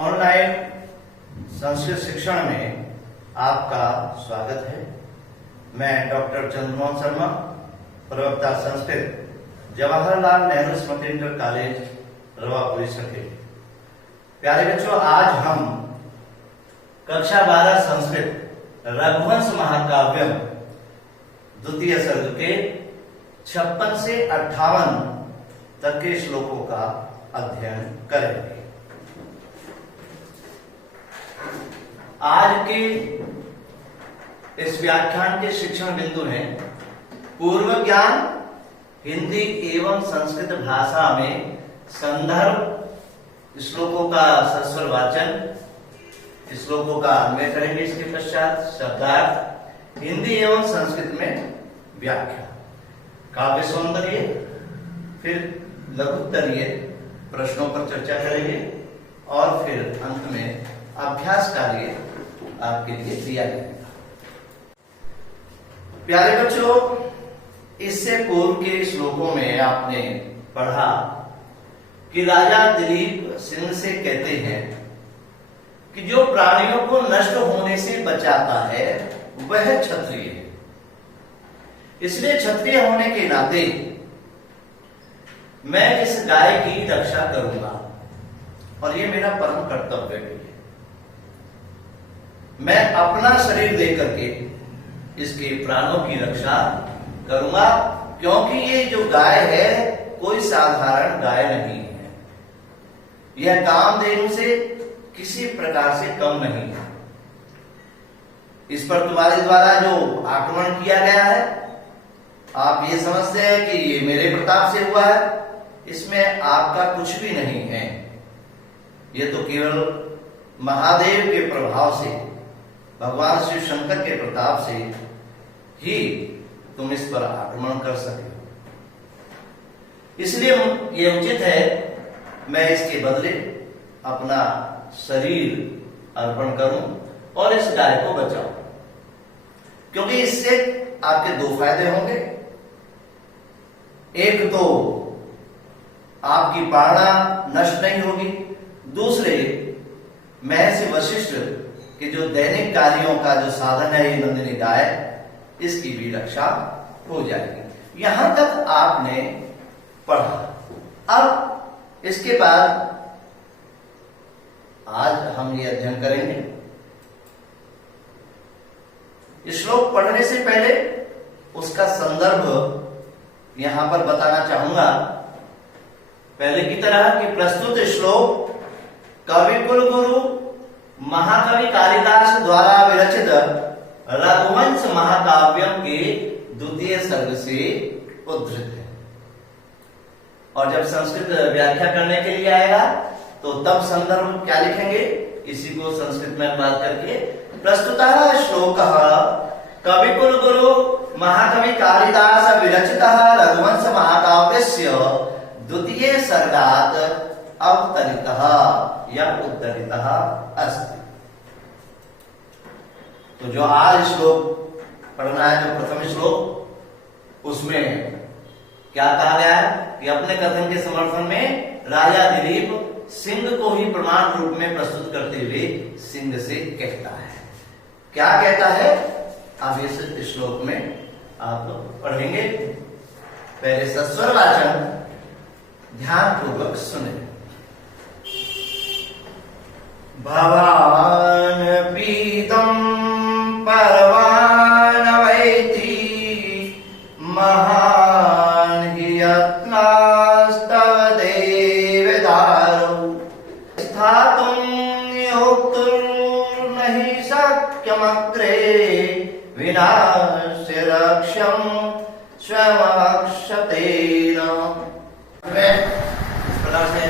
Online Sanskrit शिक्षण में आपका स्वागत है। मैं डॉक्टर चंद्रमोहन शर्मा, प्रवक्ता संस्कृत, जवाहरलाल नेहरू स्मृति इंटर कॉलेज, रवापुरी सर्किल। प्यारे बच्चों, आज हम कक्षा 12 संस्कृत रघुवंश महाकाव्यम द्वितीय सर्ग के 56 से 58 तक के श्लोकों का अध्ययन करेंगे। आज के इस व्याख्यान के शिक्षण बिंदु हैं पूर्व ज्ञान, हिंदी एवं संस्कृत भाषा में संदर्भ, श्लोकों का सस्वर वाचन, श्लोकों का अन्वय करेंगे। इसके पश्चात शब्दार्थ, हिंदी एवं संस्कृत में व्याख्या, काव्य सौंदर्य, फिर लघुत्तरीय प्रश्नों पर चर्चा करेंगे और फिर अंत में अभ्यास कार्य आपके लिए दिया जाएगा। प्यारे बच्चों, इससे पूर्व के श्लोकों में आपने पढ़ा कि राजा दिलीप सिंह से कहते हैं कि जो प्राणियों को नष्ट होने से बचाता है वह क्षत्रिय है। इसलिए क्षत्रिय होने के नाते मैं इस गाय की रक्षा करूंगा और ये मेरा परम कर्तव्य है। मैं अपना शरीर लेकर के इसके प्राणों की रक्षा करूंगा, क्योंकि ये जो गाय है कोई साधारण गाय नहीं है। यह कामधेनु से किसी प्रकार से कम नहीं है। इस पर तुम्हारे द्वारा जो आक्रमण किया गया है, आप ये समझते हैं कि ये मेरे प्रताप से हुआ है, इसमें आपका कुछ भी नहीं है। ये तो केवल महादेव के प्रभाव से, भगवान शिव शंकर के प्रताप से ही तुम इस पर आक्रमण कर सके हो। इसलिए ये उचित है मैं इसके बदले अपना शरीर अर्पण करूं और इस गाय को बचाऊं, क्योंकि इससे आपके दो फायदे होंगे। एक तो आपकी पारणा नष्ट नहीं होगी, दूसरे महर्षि वशिष्ठ कि जो दैनिक कार्यों का जो साधन है ये नंदिनी गाय, इसकी भी रक्षा हो जाएगी। यहां तक आपने पढ़ा। अब इसके बाद आज हम ये अध्ययन करेंगे। इस श्लोक पढ़ने से पहले उसका संदर्भ यहां पर बताना चाहूंगा। पहले की तरह कि प्रस्तुत श्लोक कवि कुल गुरु महाकवि कालिदास द्वारा विरचित रघुवंश महाकाव्यम के द्वितीय सर्ग से उद्धृत है। और जब संस्कृत व्याख्या करने के लिए आएगा तो तब संदर्भ क्या लिखेंगे, इसी को संस्कृत में बात करके प्रस्तुतः श्लोकः कविकुल गुरु महाकवि कालिदास विरचित रघुवंश महाकाव्यस्य द्वितीय सर्गात् अवतरितः या उद्धरितः अस्ति। तो जो आज श्लोक पढ़ना है, जो प्रथम श्लोक, उसमें क्या कहा गया है कि अपने कथन के समर्थन में राजा दिलीप सिंह को ही प्रमाण रूप में प्रस्तुत करते हुए सिंह से कहता है। क्या कहता है अब इस श्लोक में आप लोग पढ़ेंगे। पहले सस्वर वाचन ध्यान पूर्वक सुने। भवान पीतम परवान वैति महान हि यत्नास्तव देवदारो स्थातुं नियोक्तुर्नहि शक्यमग्रे विनाश्य रक्ष्यं स्वमक्षतेन। इस प्रकार से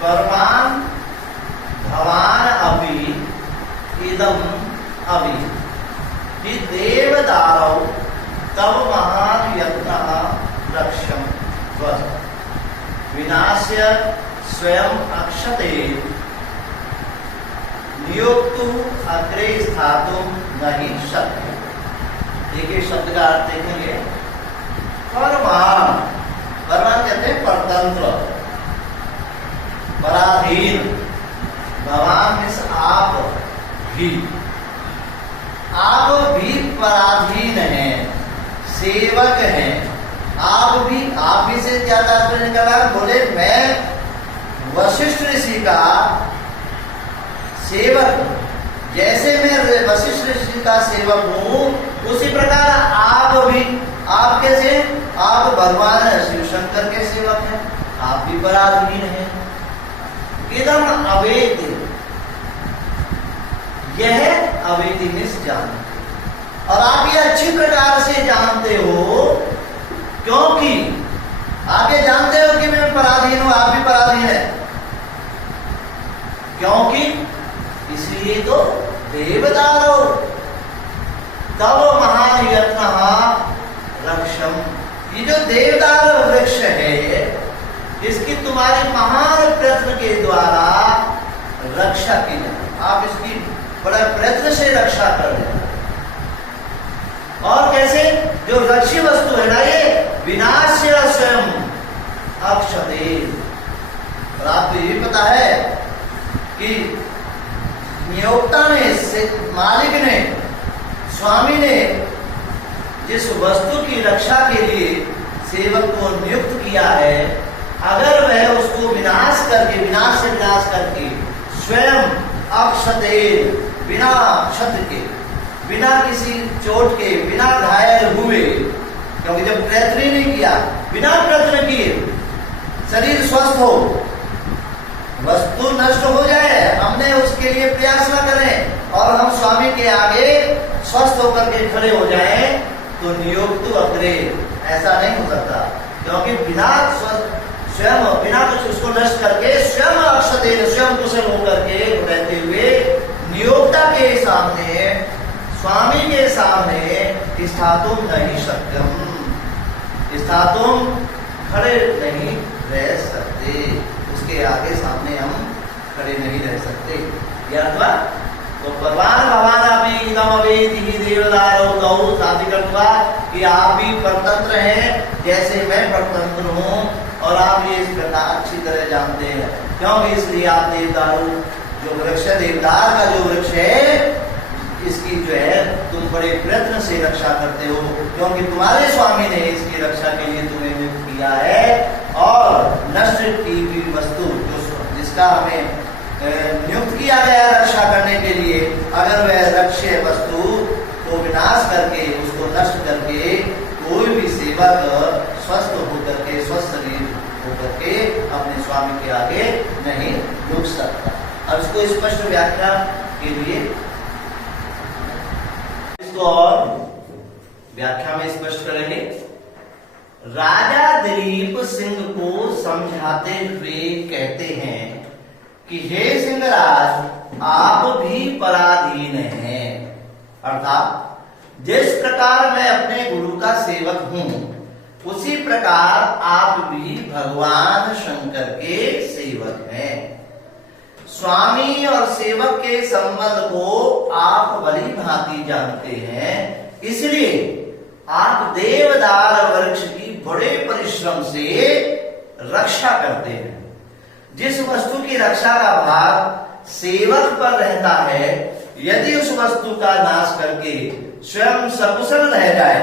परमान भवान अभी इदम अभी हि देवदारौ तव महान यत्नः रक्ष्यं विनाश्य स्वयं अक्षते नियोक्तु अग्रे स्थातुं नहि शक्य। एक शब्द का अर्थ देखेंगे। परमान, परमान कहते हैं परतंत्र, पराधीन, भगवान मीन्स आप भी पराधीन हैं, सेवक हैं। आप भी से क्या तात्पर्य निकला? बोले मैं वशिष्ठ ऋषि का सेवक हूं। जैसे मैं वशिष्ठ ऋषि का सेवक हूं, उसी प्रकार आप कैसे? आप भगवान शिव शंकर के सेवक हैं, आप भी पराधीन हैं। इदम अवेति, यह अवेति मीन्स जानते, और आप ये अच्छी प्रकार से जानते हो, क्योंकि आप ये जानते हो कि मैं पराधीन हूं, आप भी पराधीन है। क्योंकि इसलिए तो देवदारो तब महान यत्न रक्षम, ये जो देवदार वृक्ष है, इसकी तुम्हारे महान प्रयत्न के द्वारा रक्षा की जाए। आप इसकी बड़ा प्रयत्न से रक्षा कर रहे हैं। और कैसे? जो रक्षी वस्तु है ना, ये विनाश्य स्वयं अक्षते। और आपको ये पता है कि नियोक्ता ने, मालिक ने, स्वामी ने जिस वस्तु की रक्षा के लिए सेवक को नियुक्त किया है, अगर वह उसको विनाश करके स्वयं अक्षते, बिना क्षत के, बिना किसी चोट के, बिना घायल हुए, क्योंकि जब प्रयत्न ही नहीं किया, बिना प्रयत्न किए शरीर स्वस्थ हो, वस्तु नष्ट हो जाए, हमने उसके लिए प्रयास न करें और हम स्वामी के आगे स्वस्थ होकर के खड़े हो जाएं, तो नियोक्तु अग्रे, ऐसा नहीं हो सकता। क्योंकि बिना स्वयं बिना कुछ उसको नष्ट करके स्वयं अक्षते, स्वयं कुशल होकर के रहते हुए नियोक्ता के सामने, स्वामी के सामने स्थातुम नहीं शक्यम, स्थातुम खड़े नहीं रह सकते, उसके आगे सामने हम खड़े नहीं रह सकते। यह अथवा तो भगवान अभी इदम अवेति देवदारो गौ साधिकत्वा, कि आप भी परतंत्र हैं जैसे मैं परतंत्र हूँ, और आप ये इस प्रकार अच्छी तरह जानते हैं। क्योंकि इसलिए आप देवदारू जो वृक्ष है, देवदार का जो वृक्ष है, इसकी जो है तुम बड़े प्रयत्न से रक्षा करते हो, क्योंकि तुम्हारे स्वामी ने इसकी रक्षा के लिए तुम्हें नियुक्त किया है। और नष्ट की हुई वस्तु जिसका हमें नियुक्त किया गया रक्षा करने के लिए, अगर वह रक्ष्य वस्तु को विनाश करके, उसको नष्ट करके कोई भी सेवक स्वस्थ होकर के, स्वस्थ शरीर होकर के अपने स्वामी के आगे नहीं रुक सकता। अब इसको स्पष्ट व्याख्या के लिए इसको और व्याख्या में स्पष्ट करेंगे। राजा दिलीप सिंह को समझाते हुए कहते हैं कि हे सिंहराज, आप भी पराधीन हैं। अर्थात जिस प्रकार मैं अपने गुरु का सेवक हूं, उसी प्रकार आप भी भगवान शंकर के सेवक हैं। स्वामी और सेवक के संबंध को आप भली भांति जानते हैं, इसलिए आप देवदार वृक्ष की बड़े परिश्रम से रक्षा करते हैं। जिस वस्तु की रक्षा का भार सेवक पर रहता है, यदि उस वस्तु का नाश करके स्वयं सकुशल रह जाए,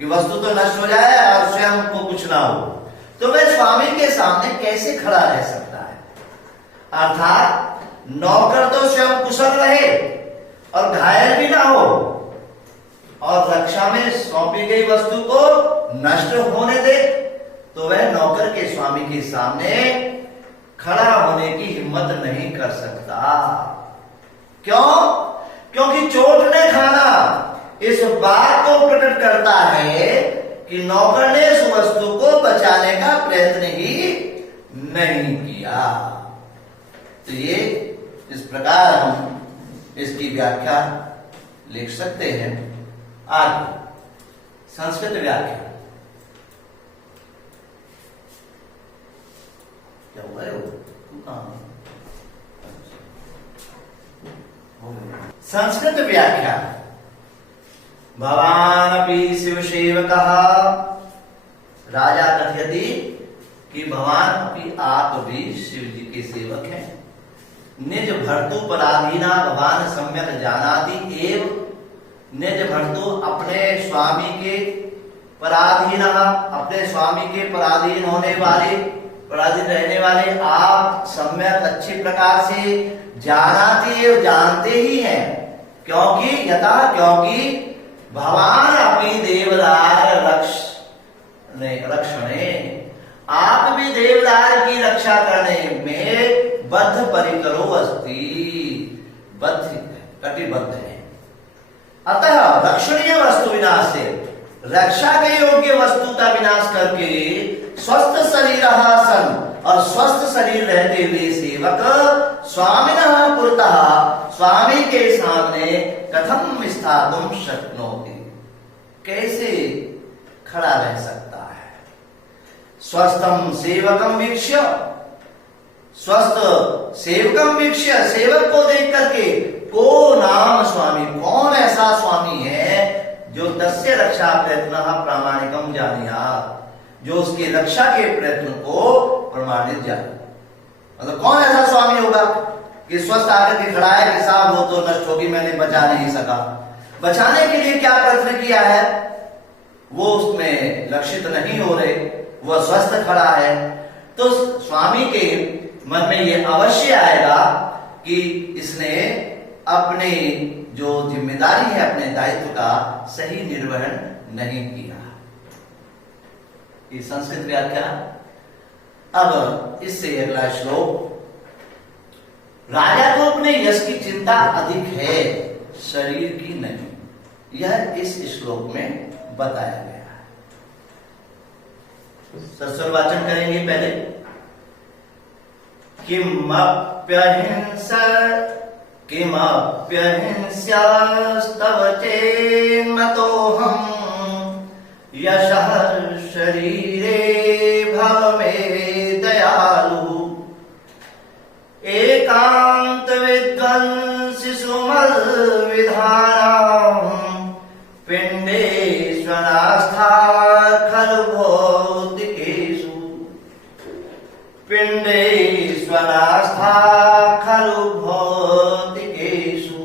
कि वस्तु तो नष्ट हो जाए और स्वयं को कुछ ना हो, तो वह स्वामी के सामने कैसे खड़ा रह सकता है? अर्थात नौकर तो स्वयं कुशल रहे और घायल भी ना हो, और रक्षा में सौंपी गई वस्तु को नष्ट होने दे, तो वह नौकर के स्वामी के सामने खड़ा होने की हिम्मत नहीं कर सकता। क्यों? क्योंकि चोट ने खाना इस बात को प्रकट करता है कि नौकर ने इस वस्तु को बचाने का प्रयत्न ही नहीं किया। तो ये इस प्रकार हम इसकी व्याख्या लिख सकते हैं। आगे संस्कृत व्याख्या क्या हुआ है? संस्कृत व्याख्या। भवानपि शिव सेवकः, राजा कथयति कि भगवान भी आप भी शिव जी के सेवक हैं। निज भर्तु पराधीना भगवान सम्यक जानाति एव। निज भर्तु अपने स्वामी के पराधीना, अपने स्वामी के पराधीन होने वाले, पराधीन रहने वाले आप सम्यक अच्छी प्रकार से जानाति एव, जानते ही हैं। क्योंकि यथा, क्योंकि भगवान अपनी देवदार रक्षणे, आप भी देवदार की रक्षा करने में बद्ध परिकरो अस्ति, बद्ध कटिबद्ध है। अतः रक्षणीय वस्तु विनाश से, रक्षा के योग्य वस्तु का विनाश करके स्वस्थ शरीर सन और स्वस्थ शरीर रहते हुए सेवक स्वामिनः पुरतः, स्वामी के सामने कथम स्थातुं शक्नोति, कैसे खड़ा रह सकता है। स्वस्थम सेवकम वीक्ष्य, स्वस्थ सेवकम वीक्ष्य, सेवक को देख करके, को नाम स्वामी, कौन ऐसा स्वामी है जो तस्य रक्षा प्रयत्न प्रामाणिकम जानियात, जो उसके रक्षा के प्रयत्न को प्रमाणित जाने। मतलब कौन ऐसा स्वामी होगा कि स्वस्थ आकर के खड़ा है कि साहब वो तो नष्ट होगी, मैंने बचा नहीं सका। बचाने के लिए क्या प्रयत्न किया है, वो उसमें लक्षित नहीं हो रहे, वह स्वस्थ खड़ा है, तो स्वामी के मन में ये अवश्य आएगा कि इसने अपने जो जिम्मेदारी है, अपने दायित्व का सही निर्वहन नहीं किया। ये संस्कृत व्याख्या। अब इससे अगला श्लोक, राजा को अपने यश की चिंता अधिक है, शरीर की नहीं, यह इस श्लोक में बताया गया है। सस्वर वाचन करेंगे पहले। किमप्यहिंस्यास्तव चेन्मतोऽहं यशः शरीरे भव मे दयालु एकांत विध्वंसि सुमल्विधानां पिण्डेष्वनास्था खलु भौतिकेषु पिण्डेष्वनास्था खलु भौतिकेषु।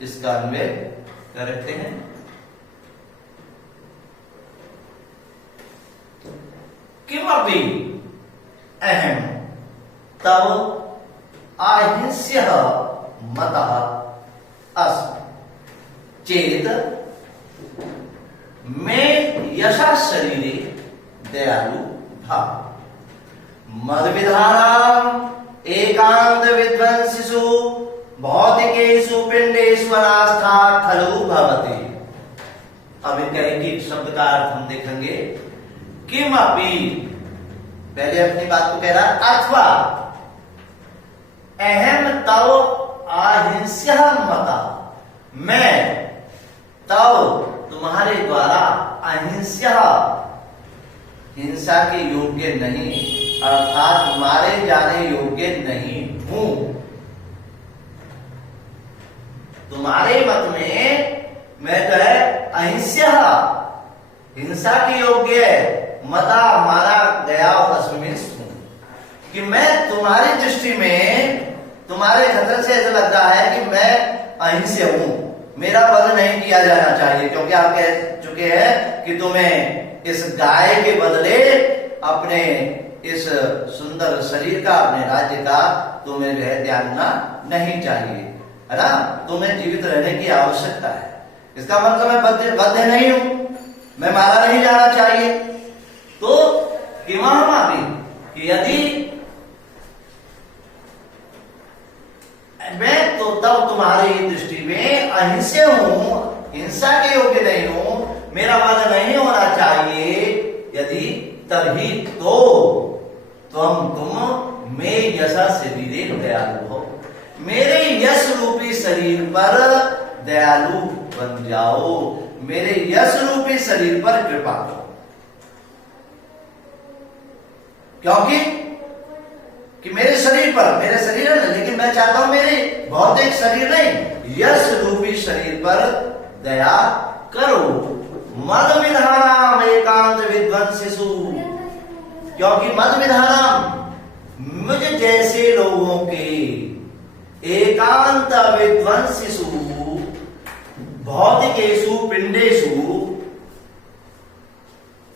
इसका अन्वय करते हैं। किमपि अहम तव आहिंस्यः मतः अस्मि चेत मैं यशा शरीरे दयालु भाव मद विधानाम एकांत विध्वंसिषु भौतिकेषु पिंडेषु अनास्था खलु भवति। अब इनका एक शब्द का अर्थ हम देखेंगे। किमपि, पहले अपनी बात को कह रहा, अथवा अहम तव आहिंस्यः मतः, मैं तव तुम्हारे द्वारा अहिंस्यः हिंसा के योग्य नहीं, अर्थात मारे जाने योग्य नहीं हूं। तुम्हारे मत में मैं तो है अहिंस्यः, हिंसा के योग्य मता मारा गया अस्मिन् हूं, कि मैं तुम्हारी दृष्टि में, तुम्हारे खतर से ऐसा लगता है कि मैं अहिंस्य हूं, मेरा वध नहीं किया जाना चाहिए, क्योंकि आप कह चुके हैं कि तुम्हें इस गाय के बदले अपने इस सुंदर शरीर का, अपने राज्य का तुम्हें जो है त्यागना नहीं चाहिए, है ना। तुम्हें जीवित रहने की आवश्यकता है। इसका मतलब मैं बद्ध नहीं हूं, मैं मारा नहीं जाना चाहिए। तो किमहमापि, कि यदि मैं तो तब तुम्हारी दृष्टि में अहिंस्य हूं, हिंसा के योग्य नहीं हूं, मेरा वध नहीं होना चाहिए, यदि तभी तो तुम मैं यशा शरीरे दयालु हो, मेरे यश रूपी शरीर पर दयालु बन जाओ, मेरे यश रूपी शरीर पर कृपा करो। क्योंकि कि मेरे शरीर पर, मेरे शरीर है, लेकिन मैं चाहता हूं मेरे भौतिक शरीर नहीं, यश रूपी शरीर पर दया करो। मद विधानाम एकांत विध्वंसिषु, क्योंकि मद विधानाम, मुझ जैसे लोगों के एकांत विध्वंसिषु भौतिकेषु पिंडेषु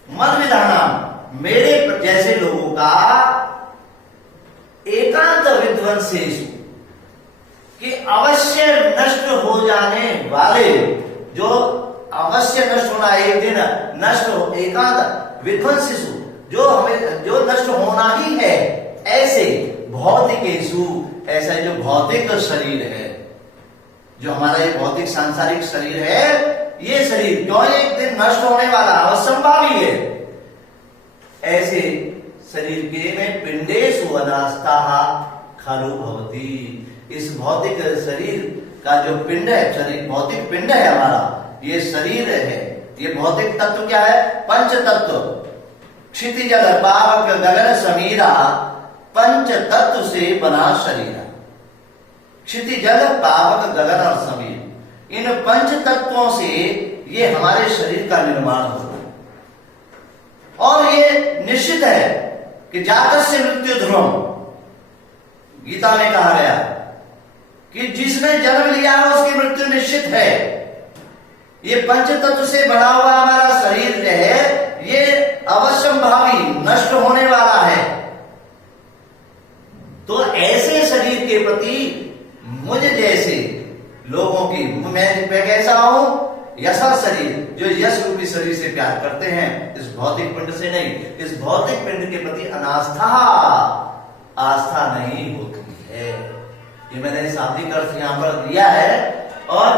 मद विधानाम, मेरे जैसे लोगों का एकांत विध्वंसेषु, कि अवश्य नष्ट हो जाने वाले, जो अवश्य नष्ट होना, एक दिन नष्ट हो, एकांत विध्वंसेषु, जो नष्ट होना ही है, ऐसे भौतिकेषु, ऐसा जो भौतिक शरीर है, जो हमारा ये भौतिक सांसारिक शरीर है, ये शरीर क्यों एक दिन नष्ट होने वाला, अवश्यंभावी है, ऐसे शरीर के में पिंडेषु अनास्था खलु भवति, इस भौतिक शरीर का जो पिंड है, शरीर भौतिक पिंड है हमारा, ये शरीर है, ये भौतिक तत्व क्या है, पंच तत्व, क्षितिज पावक गगन समीरा, पंच तत्व से बना शरीर, क्षितिज पावक गगन और समीर, इन पंच तत्वों से ये हमारे शरीर का निर्माण होता है। और ये निश्चित है कि जातस्य मृत्यु ध्रुवम, गीता में कहा गया कि जिसने जन्म लिया है उसकी मृत्यु निश्चित है। ये पंच तत्व से बना हुआ हमारा शरीर है, ये अवश्यंभावी नष्ट होने वाला है। तो ऐसे शरीर के प्रति मुझ जैसे लोगों की, मैं कैसा हूं, यशा शरीर, जो यश रूपी शरीर से प्यार करते हैं, इस भौतिक पिंड से नहीं, इस भौतिक पिंड के प्रति अनास्था, आस्था नहीं होती है। ये मैंने शाब्दिक अर्थ यहां पर दिया है, और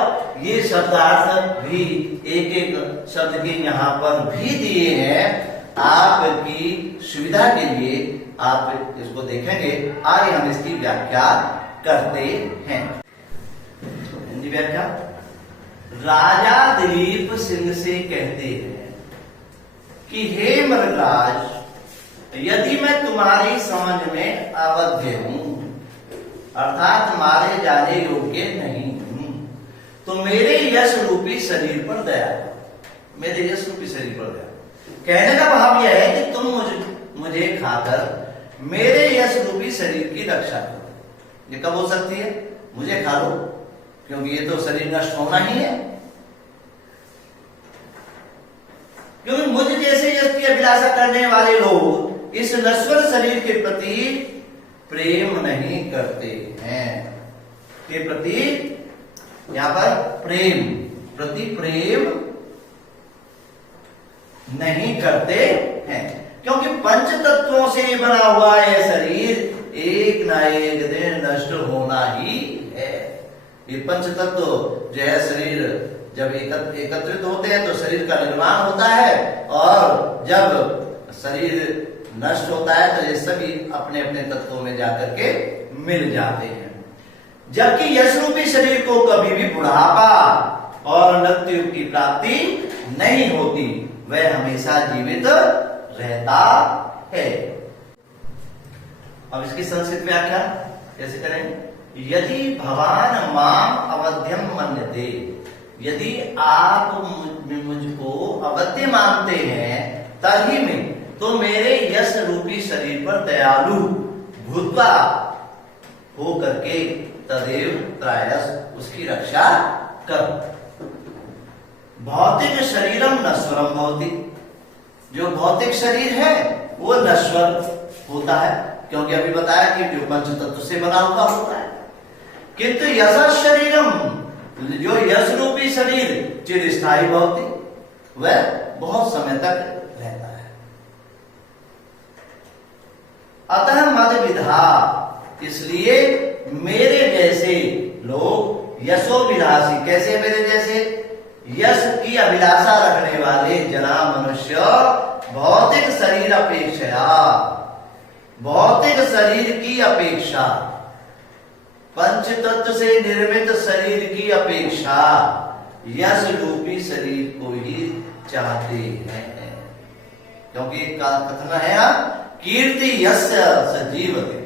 ये शब्दार्थ भी एक एक शब्द के यहां पर भी दिए हैं आपकी सुविधा के लिए। आप इसको देखेंगे, आगे हम इसकी व्याख्या करते हैं। हिंदी व्याख्या, राजा दिलीप सिंह से कहते हैं कि हे मृगराज, यदि मैं तुम्हारी समझ में अवध्य हूं, अर्थात मारे जाने योग्य नहीं हूं, तो मेरे यश रूपी शरीर पर दया, मेरे यश रूपी शरीर पर दया। कहने का भाव यह है कि तुम मुझे खाकर मेरे यश रूपी शरीर की रक्षा करो। ये कब हो सकती है, मुझे खा लो, क्योंकि ये तो शरीर नष्ट होना ही है। क्योंकि मुझ जैसे यश की अभिलाषा करने वाले लोग इस नश्वर शरीर के प्रति प्रेम नहीं करते हैं, के प्रति यहां पर प्रेम नहीं करते हैं, क्योंकि पंच तत्वों से बना हुआ यह शरीर एक ना एक दिन नष्ट होना ही है। ये पंच तत्व जो है, शरीर जब एकत्रित होते हैं तो शरीर का निर्माण होता है, और जब शरीर नष्ट होता है तो ये सभी अपने अपने तत्वों में जाकर के मिल जाते हैं। जबकि यश रूपी शरीर को कभी भी बुढ़ापा और मृत्यु की प्राप्ति नहीं होती, वह हमेशा जीवित रहता है। अब इसकी संस्कृत व्याख्या कैसे करें? यदि भवान माम अवध्यम मन्यते, यदि आप मुझको अवध्य मानते हैं, तभी में तो मेरे यश रूपी शरीर पर दयालु भूतवा हो करके तदेव त्रायस, उसकी रक्षा करो। भौतिक शरीरम नश्वरम भवति, जो भौतिक शरीर है वो नश्वर होता है, क्योंकि अभी बताया कि जो पंच तत्व से बना हुआ होता है। किंतु यश शरीरम, जो यश रूपी शरीर चिरस्थायी भवति, वह बहुत समय तक रहता है। अतः मद विधा, इसलिए मेरे जैसे लोग यशोभिलाषी, कैसे मेरे जैसे, यश की अभिलाषा रखने वाले जना मनुष्य भौतिक शरीर अपेक्षा, भौतिक शरीर की अपेक्षा, पंच तत्व से निर्मित शरीर की अपेक्षा यश रूपी शरीर को ही चाहते हैं। क्योंकि कथन है कीर्ति यस्य सजीवते,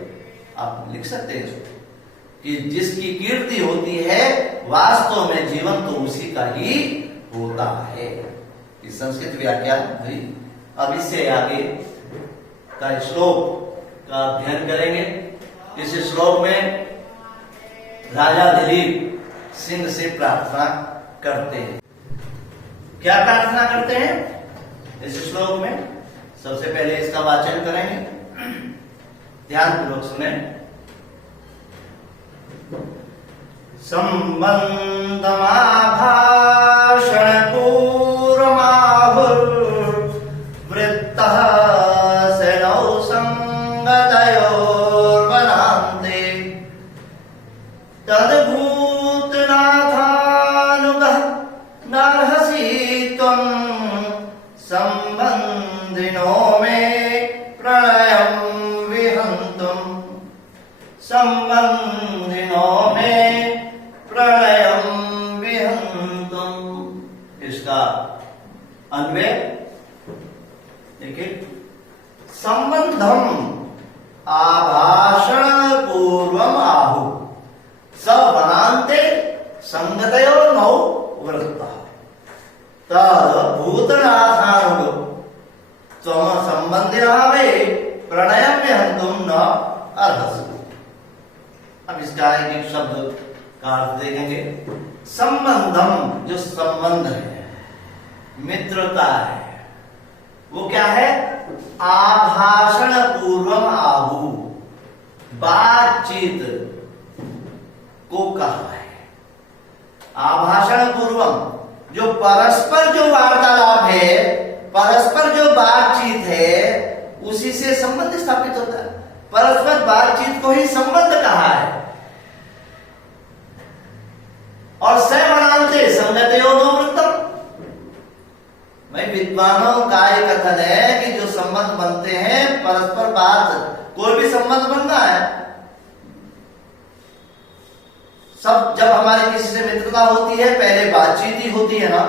आप लिख सकते हैं इसको, कि जिसकी कीर्ति होती है वास्तव में जीवन तो उसी का ही होता है। इस संस्कृत व्याख्या हुई। अब इससे आगे का श्लोक का अध्ययन करेंगे। इस श्लोक में राजा दिलीप सिंह से प्रार्थना करते हैं। क्या प्रार्थना करते हैं इस श्लोक में? सबसे पहले इसका वाचन करेंगे, ध्यानपूर्वक सुने। संबंधमाभाषण वृत्तः सेनौ संगतयोर्वनान्ते तद्भूतनाथानुगः नार्हसि त्वं संबन्धिनो मे प्रणयं विहन्तुं संबन्धिनो मे प्रणयं विहन्तुं। इसका अन्वय देखिए, संबंधम आभाषण पूर्वम आहु सवनान्ते संगतयो नौ वृत्तः तद भूतनाथानुगो त्वं संबंधिनः मे प्रणयं विहन्तुं न अर्हसि। अब इसका एक शब्द का अर्थ देखेंगे। संबंधम, जो संबंध है, मित्रता है, वो क्या है? आभाषण पूर्वम आहु, बातचीत को कहा है। आभाषण पूर्वम, जो परस्पर जो वार्तालाप है, परस्पर जो बातचीत है, उसी से संबंध स्थापित होता है। परस्पर बातचीत को ही संबंध कहा है। और सवनान्ते संगतयो नो वृत्तम, भाई विद्वानों का एक कथन है कि जो संबंध बनते हैं, परस्पर बात, कोई भी संबंध बनना है, सब जब हमारी किसी से मित्रता होती है, पहले बातचीत ही होती है ना।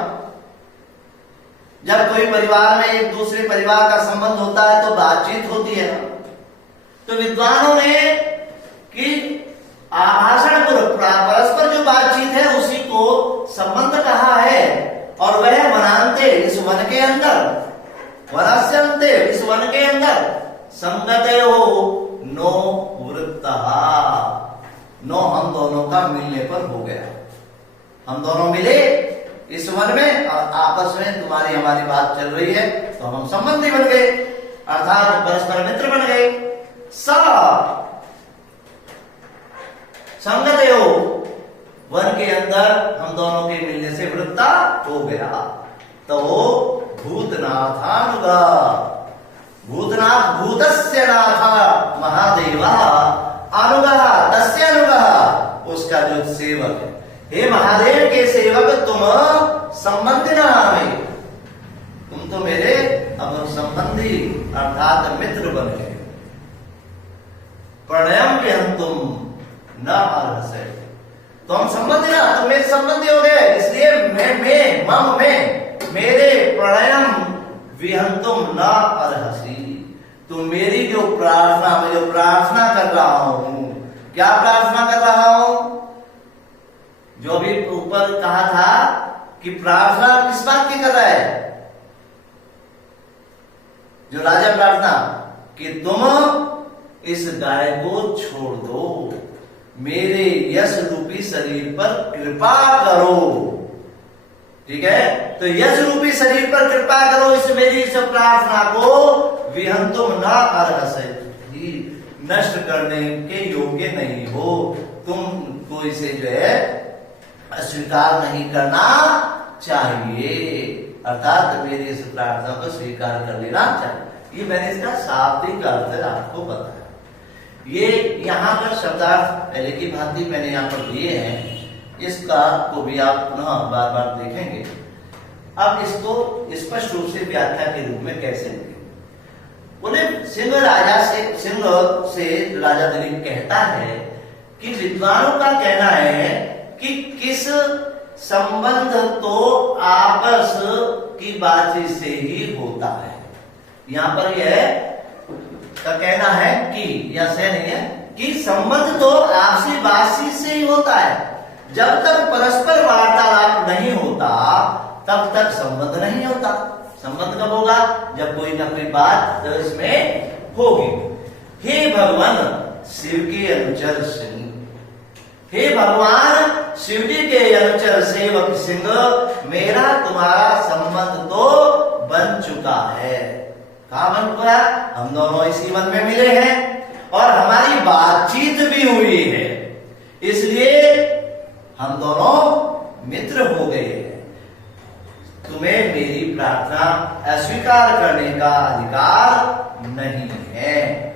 जब कोई परिवार में एक दूसरे परिवार का संबंध होता है तो बातचीत होती है ना। तो विद्वानों ने कि आभाषण परस्पर जो बातचीत है उसी को संबंध कहा है। और वह वनांते, इस वन के अंदर, वनास्यन्ते, इस वन के अंदर, संगतयो नो वृत्तः, नो हम दोनों का मिलने पर हो गया। हम दोनों मिले इस वन में और आपस में तुम्हारी हमारी बात चल रही है, तो हम संबंधी बन गए, अर्थात परस्पर मित्र बन गए। संगतयो, वन के अंदर हम दोनों के मिलने से वृत्ता हो गया। तो भूतनाथानुगा, भूतनाथ, भूतस्य नाथ महादेव, अनुगः तस्य अनुगः, उसका जो सेवक है, हे महादेव के सेवक, तुम संबंधिना में, तुम तो मेरे अब संबंधी अर्थात मित्र बन गए। प्रणयम विहन्तुं न अर्हसि, तो हम संबंधी ना, तुम मेरे संबंधी हो गए, इसलिए मैं मम में मेरे प्रणयम विहन्तुं न अर्हसि, तुम मेरी जो प्रार्थना, मैं जो प्रार्थना कर रहा हूं, क्या प्रार्थना कर रहा हूं? जो भी ऊपर कहा था कि प्रार्थना किस बात की कर रहा है? जो राजा प्रार्थना कि तुम इस गाय को छोड़ दो, मेरे यश रूपी शरीर पर कृपा करो। ठीक है, तो यश रूपी शरीर पर कृपा करो, इस मेरी इस प्रार्थना को विहन्तुं न अर्हसि, नष्ट करने के योग्य नहीं हो, तुमको इसे जो है अस्वीकार नहीं करना चाहिए, अर्थात मेरी इस प्रार्थना को स्वीकार कर लेना चाहिए। ये मैंने इसका शाब्दिक अर्थ आपको बताया। ये यहाँ पर शब्दार्थ पहले की भांति मैंने यहाँ पर दिए हैं, इसका को भी आप पुनः बार बार देखेंगे। अब इसको स्पष्ट रूप से व्याख्या के रूप में कैसे देखें? उन्हें सिंह से राजा दिलीप कहता है कि विद्वानों का कहना है कि किस संबंध तो आपस की बातचीत से ही होता है। यहाँ पर यह का कहना है कि, या से नहीं है कि संबंध तो आपसी बातचीत से ही होता है। जब तक परस्पर वार्तालाप नहीं होता तब तक संबंध नहीं होता। संबंध कब होगा? जब कोई ना कोई बात तो इसमें होगी। हे भगवान, शिव के अनुचर सिंह। हे भगवान शिव जी के अनुचर सेवक सिंह, मेरा तुम्हारा संबंध तो बन चुका है। कहां बन चुका है? हम दोनों इसी वन में मिले हैं और हमारी बातचीत भी हुई है, इसलिए हम दोनों मित्र हो गए हैं। तुम्हें मेरी प्रार्थना अस्वीकार करने का अधिकार नहीं है,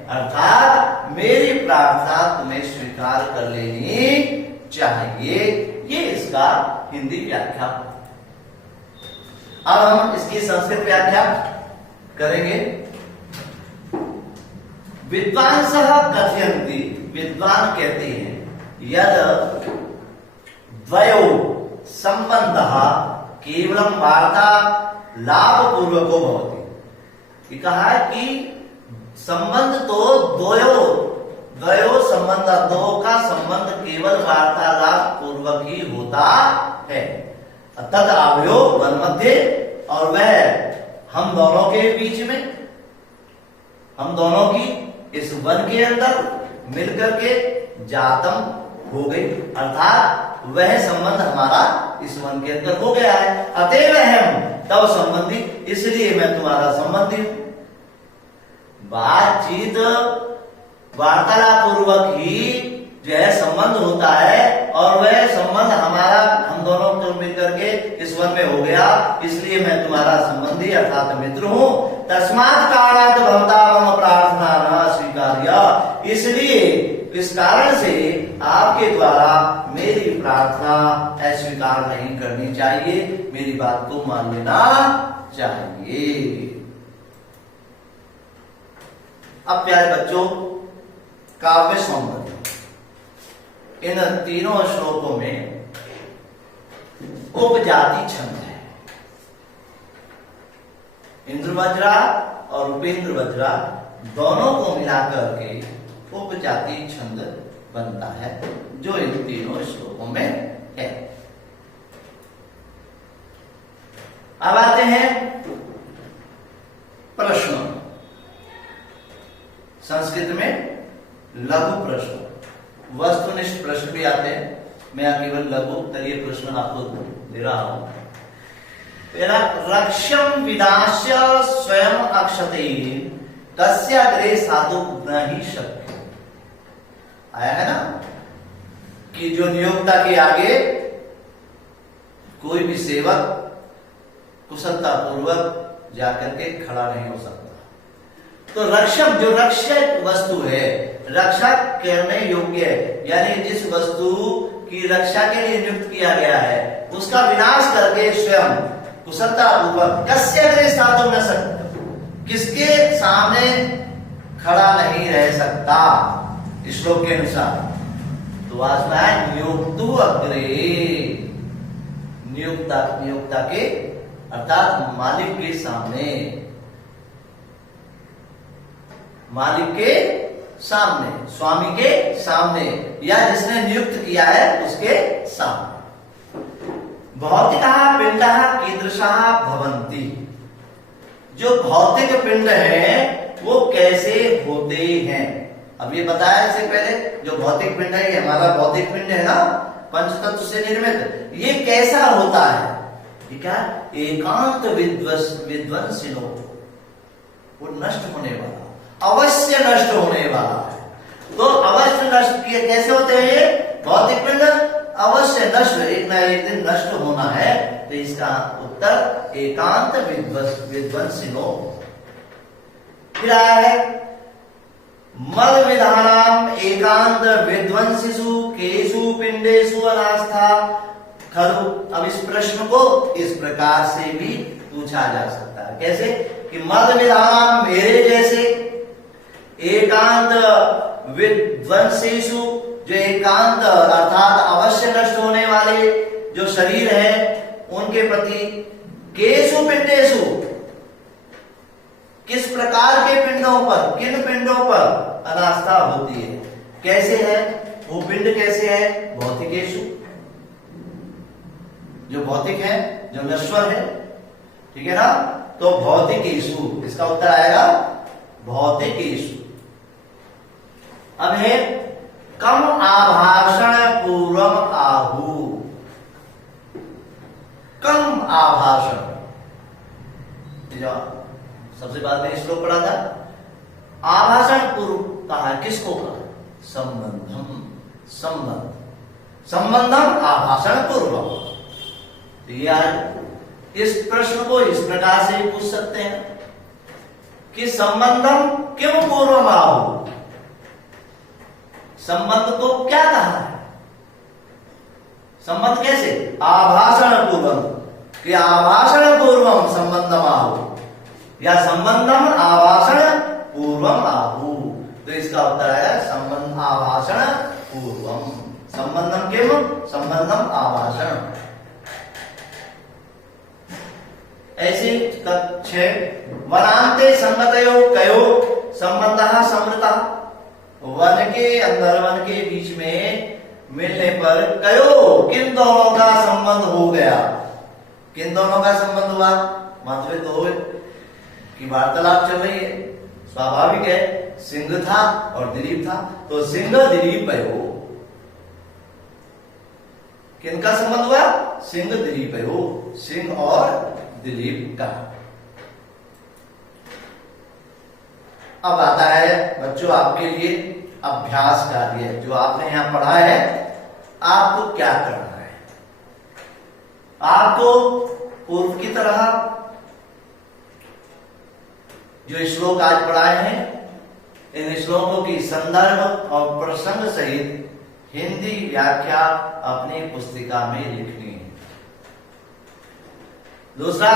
अर्थात मेरी प्रार्थना तुम्हें स्वीकार कर लेनी चाहिए। ये इसका हिंदी व्याख्या। अब हम इसकी संस्कृत व्याख्या करेंगे। विद्वांसः कथयन्ति, विद्वान कहते हैं, यद द्वयो संबंधः केवलम वार्ता लाभ पूर्वको भवति। कहा है कि संबंध तो द्वयो संबंध, दो का संबंध केवल वार्तालाप पूर्वक ही होता है। तद आवयोग वन मध्य, और वह हम दोनों के बीच में, हम दोनों की इस वन के अंदर मिलकर के जातम हो गई, अर्थात वह संबंध हमारा इस वन के अंदर हो गया है। अतएव हम तब संबंधी, इसलिए मैं तुम्हारा संबंधी हूं। बातचीत वार्तालाप पूर्वक ही जो है संबंध होता है, और वह संबंध हमारा हम दोनों को मिलकर के इस वन में हो गया, इसलिए मैं तुम्हारा संबंधी अर्थात मित्र हूं। तस्मात् कारणात् भवता मम प्रार्थना न स्वीकार्य, इसलिए इस कारण से आपके द्वारा मेरी प्रार्थना अस्वीकार नहीं करनी चाहिए, मेरी बात को मान लेना चाहिए। अब प्यारे बच्चों, काव्य सौंदर्य, इन तीनों श्लोकों में उपजाति छंद है। इंद्रवज्रा और उपेंद्र वज्रा दोनों को मिलाकर के उपजाति छंद बनता है, जो इन तीनों श्लोकों में है। अब आते हैं प्रश्न। संस्कृत में लघु प्रश्न, वस्तुनिष्ठ प्रश्न भी आते हैं। मैं केवल लघु उत्तरीय प्रश्न आपको दे रहा हूं। रक्ष्यम विनाश्य स्वयं अक्षते तस्य अग्रे साधु नहीं शक्य। आया है ना कि जो नियोक्ता के आगे कोई भी सेवक कुशलता पूर्वक जाकर के खड़ा नहीं हो सकता। तो रक्षक, जो रक्षक वस्तु है, रक्षा करने योग्य है, यानी जिस वस्तु की रक्षा के लिए नियुक्त किया गया है, उसका विनाश करके स्वयं कुशलता पूर्वक कस्य अग्रे साधु न सकता, किसके सामने खड़ा नहीं रह सकता, श्लोक के अनुसार। तो वास्तव है नियुक्तु अग्रे, नियुक्ता के अर्थात मालिक के सामने, मालिक के सामने, स्वामी के सामने, या जिसने नियुक्त किया है उसके सामने। भौतिकः पिंडः कीदृशः भवन्ति। जो भौतिक पिंड है वो कैसे होते हैं। अब ये बताया इससे पहले, जो भौतिक पिंड है, ये हमारा भौतिक पिंड है ना, पंचतत्व से निर्मित, ये कैसा होता है। ठीक है, एकांत विध्वंसिनो, वो नष्ट होने वाला, अवश्य नष्ट होने वाला है। तो अवश्य नष्ट कैसे होते हैं ये भौतिक पिंड, अवश्य नष्ट, एक ना एक दिन नष्ट होना है। तो इसका उत्तर एकांत विध्वंसिनो। फिर आया है मल विधानाम एकांत विध्वंसिषु केषु पिंडेषु अनास्था खरु। अब इस प्रश्न को इस प्रकार से भी पूछा जा सकता है। कैसे कि मल विधानाम, मेरे जैसे, एकांत विध्वंसेषु, जो एकांत अर्थात अवश्य नष्ट होने वाले जो शरीर है उनके प्रति, केषु पिंडेषु, किस प्रकार के पिंडों पर, किन पिंडों पर अनास्था होती है। कैसे है वो पिंड, कैसे है, भौतिकेषु, जो भौतिक है, जो नश्वर है, ठीक है ना। तो भौतिकेषु, इसका उत्तर आएगा भौतिकेषु। अब है कम आभाषण पूर्वम आहु। कम आभाषण, सबसे बाद में श्लोक पढ़ा था, आभाषण पूर्व कहा, किसको कहा? संबंधम, संबंध, संबंधम आभाषण पूर्वम। तो यार इस प्रश्न को इस प्रकार से पूछ सकते हैं कि संबंधम क्यों पूर्वम आहु, संबंध को क्या कहा है? संबंध कैसे? आभाषण पूर्वम, कि आभाषण पूर्वम संबंधम आहु, या संबंधम आभाषण पूर्वम आहु। तो इसका उत्तर आया संबंध आभाषण पूर्वम। संबंधम किम? संबंधम आभाषण। ऐसे कक्षे वनांते संगतयो कयो संबंधः समृता। वन के अंदर, वन के बीच में मिलने पर कयो, किन दोनों का संबंध हो गया? किन दोनों का संबंध हुआ? मतलब तो की वार्तालाप चल रही है, स्वाभाविक है, सिंह था और दिलीप था, तो सिंह दिलीप भयो। किनका संबंध हुआ? सिंह दिलीप भयो, सिंह और दिलीप का। अब आता है बच्चों आपके लिए अभ्यास कार्य। जो आपने यहां पढ़ा है, आपको क्या करना है? आपको पूर्व की तरह जो श्लोक आज पढ़ाए हैं, इन श्लोकों की संदर्भ और प्रसंग सहित हिंदी व्याख्या अपनी पुस्तिका में लिखनी है। दूसरा,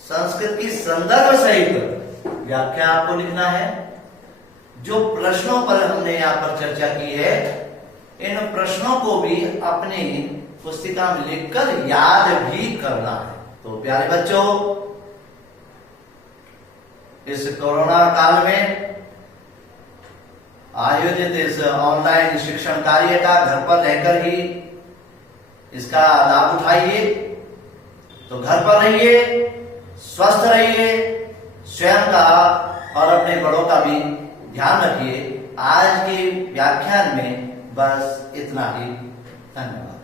संस्कृत की संदर्भ सहित व्याख्या आपको लिखना है। जो प्रश्नों पर हमने यहां पर चर्चा की है, इन प्रश्नों को भी अपनी पुस्तिका में लिखकर याद भी करना है। तो प्यारे बच्चों, इस कोरोना काल में आयोजित इस ऑनलाइन शिक्षण कार्य का घर पर रहकर ही इसका लाभ उठाइए। तो घर पर रहिए, स्वस्थ रहिए, स्वयं का और अपने बड़ों का भी ध्यान रखिए। आज के व्याख्यान में बस इतना ही। धन्यवाद।